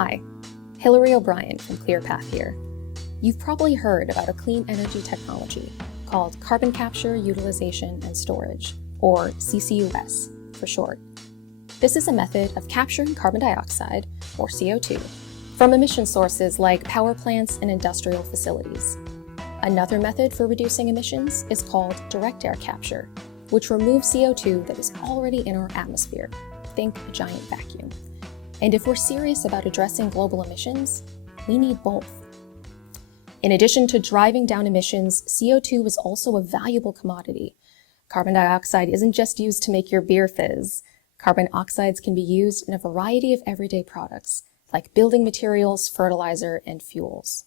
Hi, Hillary O'Brien from ClearPath here. You've probably heard about a clean energy technology called carbon capture, utilization, and storage, or CCUS for short. This is a method of capturing carbon dioxide, or CO2, from emission sources like power plants and industrial facilities. Another method for reducing emissions is called direct air capture, which removes CO2 that is already in our atmosphere. Think a giant vacuum. And if we're serious about addressing global emissions, we need both. In addition to driving down emissions, CO2 is also a valuable commodity. Carbon dioxide isn't just used to make your beer fizz. Carbon oxides can be used in a variety of everyday products, like building materials, fertilizer, and fuels.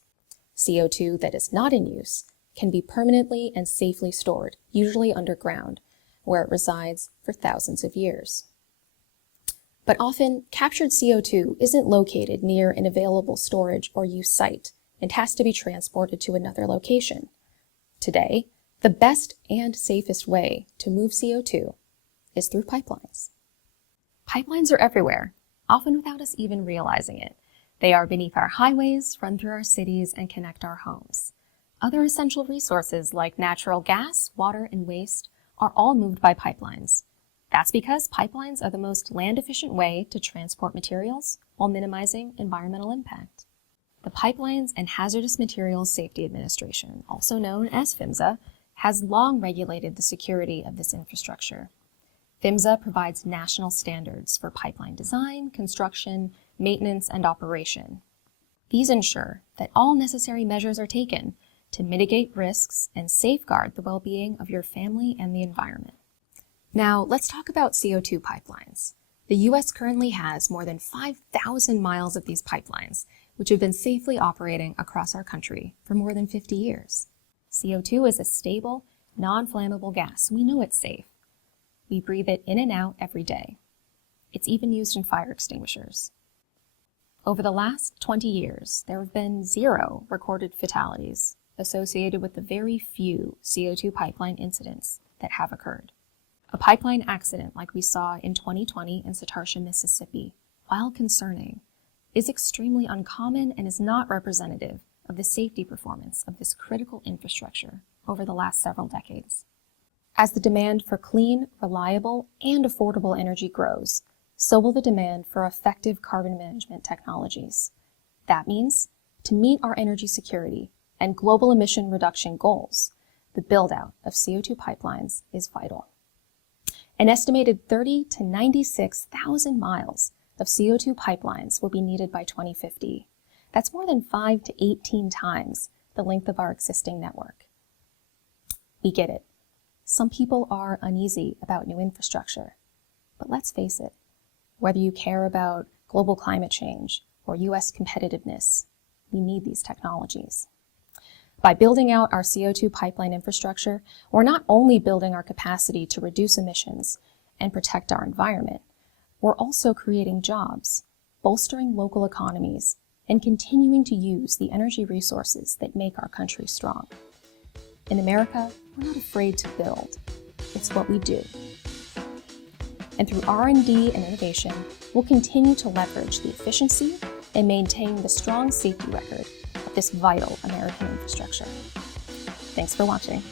CO2 that is not in use can be permanently and safely stored, usually underground, where it resides for thousands of years. But often, captured CO2 isn't located near an available storage or use site and has to be transported to another location. Today, the best and safest way to move CO2 is through pipelines. Pipelines are everywhere, often without us even realizing it. They are beneath our highways, run through our cities, and connect our homes. Other essential resources like natural gas, water, and waste are all moved by pipelines. That's because pipelines are the most land-efficient way to transport materials while minimizing environmental impact. The Pipelines and Hazardous Materials Safety Administration, also known as PHMSA, has long regulated the security of this infrastructure. PHMSA provides national standards for pipeline design, construction, maintenance, and operation. These ensure that all necessary measures are taken to mitigate risks and safeguard the well-being of your family and the environment. Now, let's talk about CO2 pipelines. The U.S. currently has more than 5,000 miles of these pipelines, which have been safely operating across our country for more than 50 years. CO2 is a stable, non-flammable gas. We know it's safe. We breathe it in and out every day. It's even used in fire extinguishers. Over the last 20 years, there have been 0 recorded fatalities associated with the very few CO2 pipeline incidents that have occurred. A pipeline accident like we saw in 2020 in Satartia, Mississippi, while concerning, is extremely uncommon and is not representative of the safety performance of this critical infrastructure over the last several decades. As the demand for clean, reliable, and affordable energy grows, so will the demand for effective carbon management technologies. That means, to meet our energy security and global emission reduction goals, the build-out of CO2 pipelines is vital. An estimated 30 to 96,000 miles of CO2 pipelines will be needed by 2050. That's more than 5 to 18 times the length of our existing network. We get it. Some people are uneasy about new infrastructure. But let's face it, whether you care about global climate change or U.S. competitiveness, we need these technologies. By building out our CO2 pipeline infrastructure, we're not only building our capacity to reduce emissions and protect our environment, we're also creating jobs, bolstering local economies, and continuing to use the energy resources that make our country strong. In America, we're not afraid to build. It's what we do. And through R&D and innovation, we'll continue to leverage the efficiency and maintain the strong safety record of this vital American infrastructure. Thanks for watching.